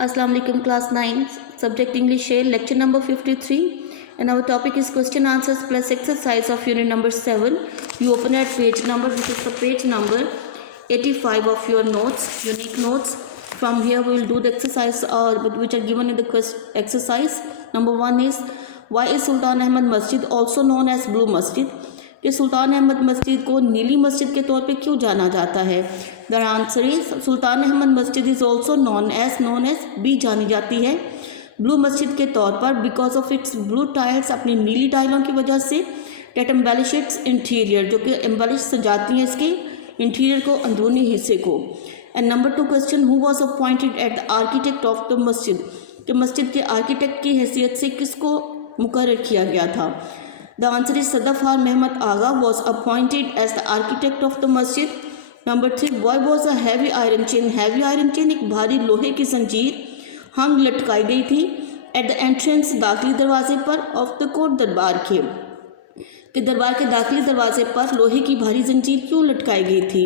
Assalamu alaikum class 9 subject English share lecture number 53 and our topic is question answers plus exercise of unit number 7. You open at page number, this is the page number 85 of your notes, unique notes. From here we will do the exercise which are given in the exercise. Number 1 is, why is Sultan Ahmad Masjid also known as Blue Masjid? कि सुल्तान अहमद मस्जिद को नीली मस्जिद के तौर पे क्यों जाना जाता है? द आंसर इज, सुल्तान अहमद मस्जिद इज़ ऑल्सो नॉन एज भी जानी जाती है ब्लू मस्जिद के तौर पर because of its blue tiles, अपनी नीली टाइलों की वजह से, डेट एम्बेलिश इट्स इंटीरियर, जो कि एम्बेलिश सजाती हैं इसके इंटीरियर को, अंदरूनी हिस्से को. And number 2 question, who was appointed at the architect of the masjid? कि मस्जिद के आर्किटेक्ट की हैसियत से किसको मुकर्रर किया गया था? The answer is Sadafar Mehmet Agha was appointed as the architect of the masjid. Number 3, why was a heavy iron chain? Heavy iron chain एक भारी लोहे की जंजीर हम लटकाई गई थी at the entrance, दाखिली दरवाजे पर, of the court, दरबार के. कि दरबार के दाखिली दरवाजे पर लोहे की भारी जंजीर क्यों लटकाई गई थी?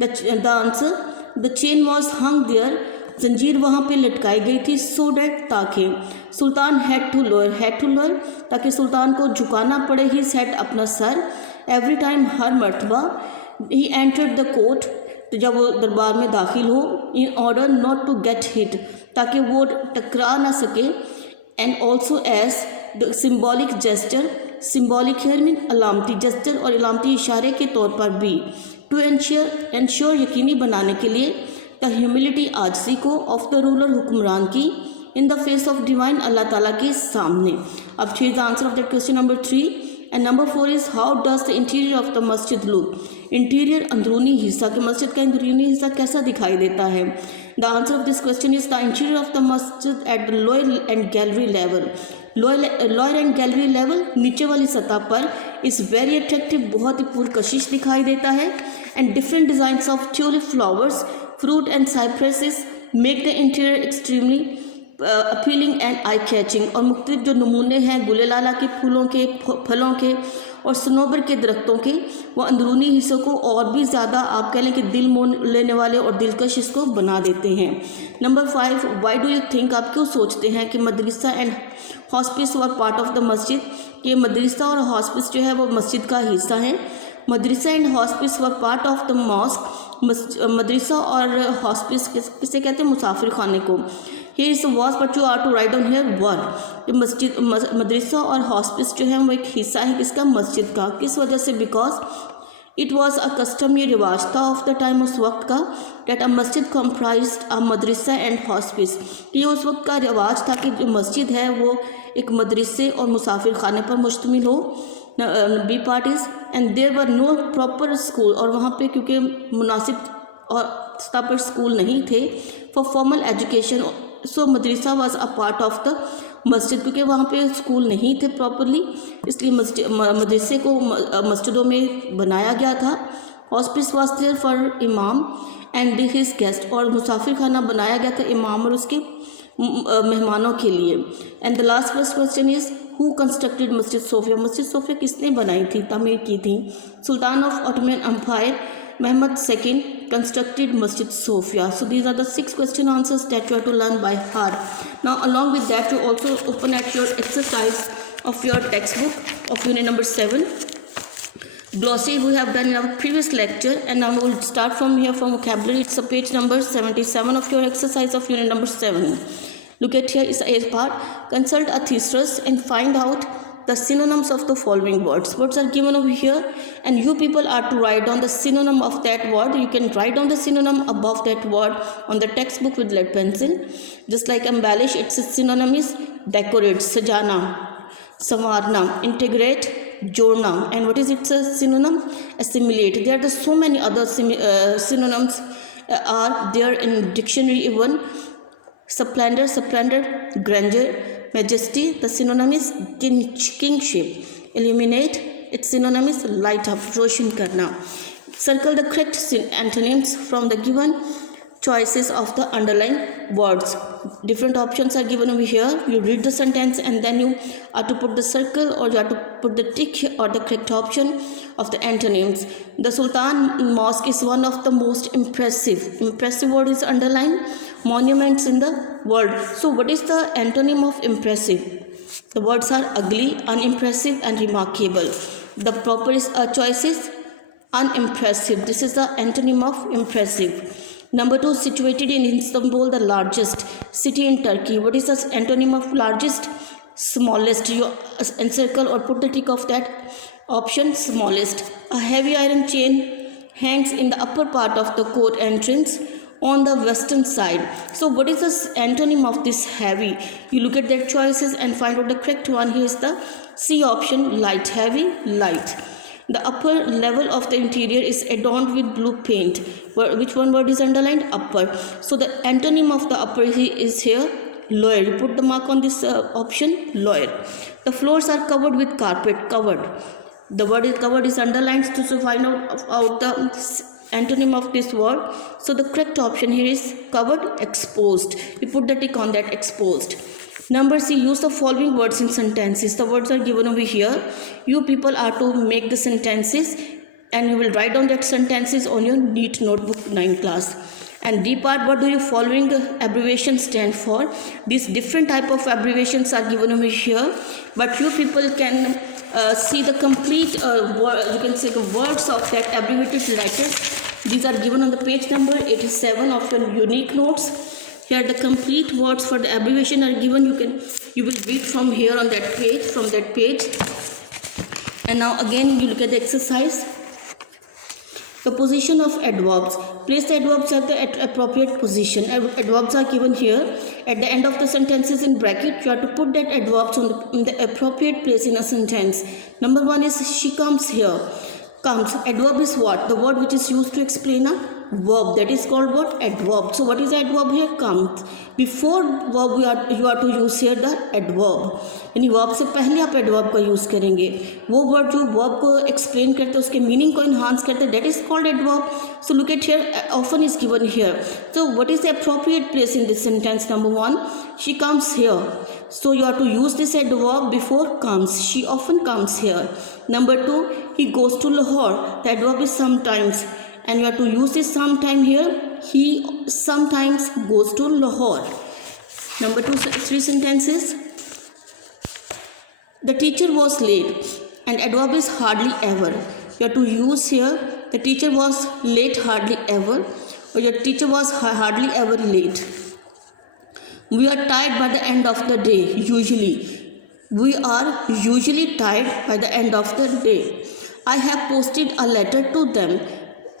The answer, the chain was hung there, जंजीर वहाँ पे लटकाई गई थी सो डैट, ताकि सुल्तान हैड टू लोअर, ताकि सुल्तान को झुकाना पड़े ही सेट, अपना सर, एवरी टाइम, हर मरतबा, ही एंटर्ड द कोर्ट, तो जब वो दरबार में दाखिल हो, in order not to get hit, ताकि वो टकरा ना सके, and also as the symbolic gesture, symbolic here mean अलामती जेस्टर और अलामती इशारे के तौर पर भी, टू इंश्योर यकीनी बनाने के लिए, द ह्यूमिलिटी आजजी को, ऑफ द रूलर हुक्मरान की, in the face of divine, Allah ताला के सामने. अब the answer of that question number 3. And number 4 is, how does the interior of the masjid look? Interior, अंदरूनी हिस्सा, कि मस्जिद का अंदरूनी हिस्सा कैसा दिखाई देता है? The answer of this question is, the interior of the masjid at the lower and gallery level. Lower and gallery level, नीचे वाली सतह पर, इज़ वेरी अट्रैक्टिव, बहुत ही पुरकशिश दिखाई देता है. And different designs of tulip flowers, fruit and cypresses make the interior extremely appealing and eye catching. और मुख्तलिफ जो नमूने हैं गुलेलाला के फूलों के, फलों के और सनोबर के दरख्तों के, वो अंदरूनी हिस्सों को और भी ज़्यादा, आप कह लें कि दिल मोह लेने वाले और दिलकश इसको बना देते हैं. Number 5, why do you think, आप क्यों सोचते हैं कि madrasa and hospice were part of the masjid? कि मदरसा और हॉस्पिस जो है वो मस्जिद का हिस्सा है. Madrasa and hospice were part of the mosque. मदरसा और हॉस्पिस किसे कहते हैं? मुसाफिर खाने को. Here is was but you are to write down here were. मस्जिद, मदरसा और हॉस्पिस जो है वो एक हिस्सा है किसका? मस्जिद का. किस वजह से? Because it was a custom, ये रिवाज था ऑफ द टाइम, उस वक्त का, डेट अ मस्जिद कम्प्राइज्ड अ मदरसा एंड हॉस्पिस. ये उस वक्त का रिवाज था कि जो मस्जिद है वो एक मदरसे और मुसाफिर खाने पर मुश्तमिल हो. B part is, and there were no proper school, और वहाँ पे क्योंकि मुनासिब और स्तर पर स्कूल नहीं थे for formal education, so Madrasa was a part of the मस्जिद. क्योंकि वहाँ पे स्कूल नहीं थे प्रॉपरली, इसलिए मदरसे को मस्जिदों में बनाया गया था. हॉस्पिस वाज देयर फॉर इमाम एंड हिज गेस्ट, और मुसाफिर खाना बनाया गया था इमाम और उसके मेहमानों के लिए. And the last question is, who constructed masjid Sophia? मस्जिद सोफिया किसने बनाई थी, तामीर की थी? Sultan of Ottoman empire Mehmed II constructed Masjid Sophia. So these are the 6 question answers that you have to learn by heart. Now along with that, you also open at your exercise of your textbook of unit number 7. Glossary we have done in our previous lecture, and now we will start from here from vocabulary. It's a page number 77 of your exercise of unit number 7. Look at here is a part. Consult a thesaurus and find out the synonyms of the following words. Words are given over here, and you people are to write down the synonym of that word. You can write down the synonym above that word on the textbook with lead pencil. Just like embellish, its synonym is decorate, sajana, संवारना, integrate, जोड़ना. And what is its synonym? Assimilate. There are so many other synonyms are there in dictionary even. Splendor, grandeur, majesty, the synonym is kingship. Illuminate, its synonym is light up, रोशन करना. Circle the correct antonyms from the given choices of the underlined words. Different options are given over here. You read the sentence and then you are to put the circle, or you have to put the tick or the correct option of the antonyms. The Sultan Mosque is one of the most impressive word is underlined. monuments in the world. So what is the antonym of impressive? The words are ugly, unimpressive and remarkable. The proper choice is unimpressive. This is the antonym of impressive. Number 2, situated in Istanbul, the largest city in Turkey. What is the antonym of largest? Smallest. You encircle or put the tick of that option, smallest. A heavy iron chain hangs in the upper part of the court entrance on the western side. So what is the antonym of this heavy? You look at their choices and find out the correct one. Here is the C option, light. Heavy, light. The upper level of the interior is adorned with blue paint. Which one word is underlined? Upper. So the antonym of the upper is here, lower. You put the mark on this option, lower. The floors are covered with carpet, covered. The word is covered is underlined to find out the antonym of this word. So the correct option here is covered, exposed. You put the tick on that, exposed. Number C, use the following words in sentences. The words are given over here. You people are to make the sentences and you will write down that sentences on your NEET notebook 9 class. And D part, what do you following abbreviations stand for? These different type of abbreviations are given over here, but you people can see the complete you can say the words of that abbreviated letters. These are given on the page number 87 of your unique notes. Here the complete words for the abbreviation are given. You will read from here on that page, from that page. And now again you look at the exercise. The position of adverbs. Place the adverbs at the appropriate position. Adverbs are given here. At the end of the sentences in bracket, you have to put that adverbs in the appropriate place in a sentence. Number 1 is she comes here. Comes. Adverb is what? The word which is used to explain a verb. That is called what? Adverb. So what is adverb here? Comes. Before verb you are to use here the adverb. यानी verb से पहले आप adverb का use करेंगे. वो word जो verb को explain करते हैं, उसके meaning को enhance करते हैं, that is called adverb. So look at here, often is given here. So what is the appropriate place in this sentence? Number 1, she comes here. So you have to use this adverb before comes. She often comes here. Number 2, he goes to Lahore. The adverb is sometimes. And you have to use this sometime here. He sometimes goes to Lahore. Number 2, 3 sentences. The teacher was late. And adverb is hardly ever. You have to use here. The teacher was late hardly ever. Or your teacher was hardly ever late. We are tired by the end of the day. Usually. We are usually tired by the end of the day. I have posted a letter to them.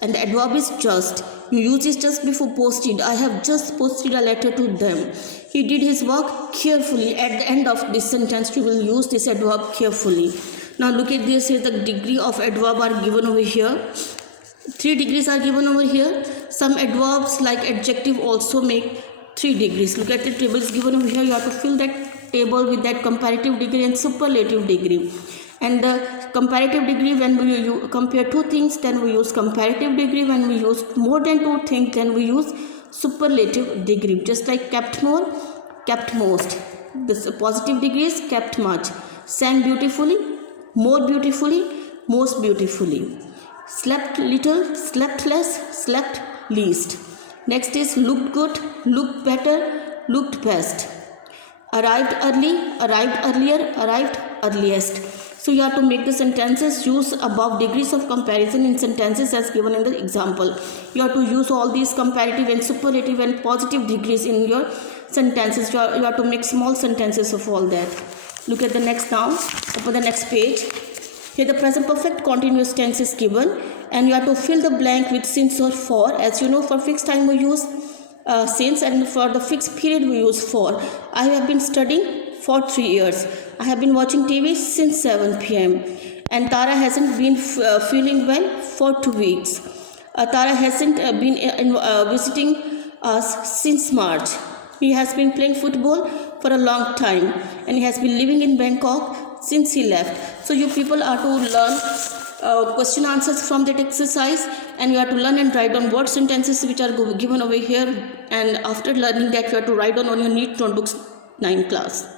And the adverb is just. You use it just before posted. I have just posted a letter to them. He did his work carefully. At the end of this sentence, you will use this adverb carefully. Now look at this here. The degree of adverb are given over here. 3 degrees are given over here. Some adverbs like adjective also make 3 degrees. Look at the tables given over here. You have to fill that table with that comparative degree and superlative degree. And the comparative degree, when we compare 2 things, then we use comparative degree. When we use more than 2 things, then we use superlative degree. Just like kept more, kept most. This positive degree is kept much. Sang beautifully, more beautifully, most beautifully. Slept little, slept less, slept least. Next is looked good, looked better, looked best. Arrived early, arrived earlier, arrived earliest. So you have to make the sentences use above degrees of comparison in sentences as given in the example. You have to use all these comparative and superlative and positive degrees in your sentences. You have to make small sentences of all that. Look at the next now. Open the next page. Here the present perfect continuous tense is given and you have to fill the blank with since or for. As you know, for fixed time we use since, and for the fixed period we use for. I have been studying for 3 years. I have been watching TV since 7 p.m. And Tara hasn't been feeling well for 2 weeks. Tara hasn't been visiting us since March. He has been playing football for a long time and he has been living in Bangkok since he left. So you people are to learn question answers from that exercise, and you have to learn and write down word sentences which are given over here, and after learning that you have to write down on your NEET notebooks 9 class.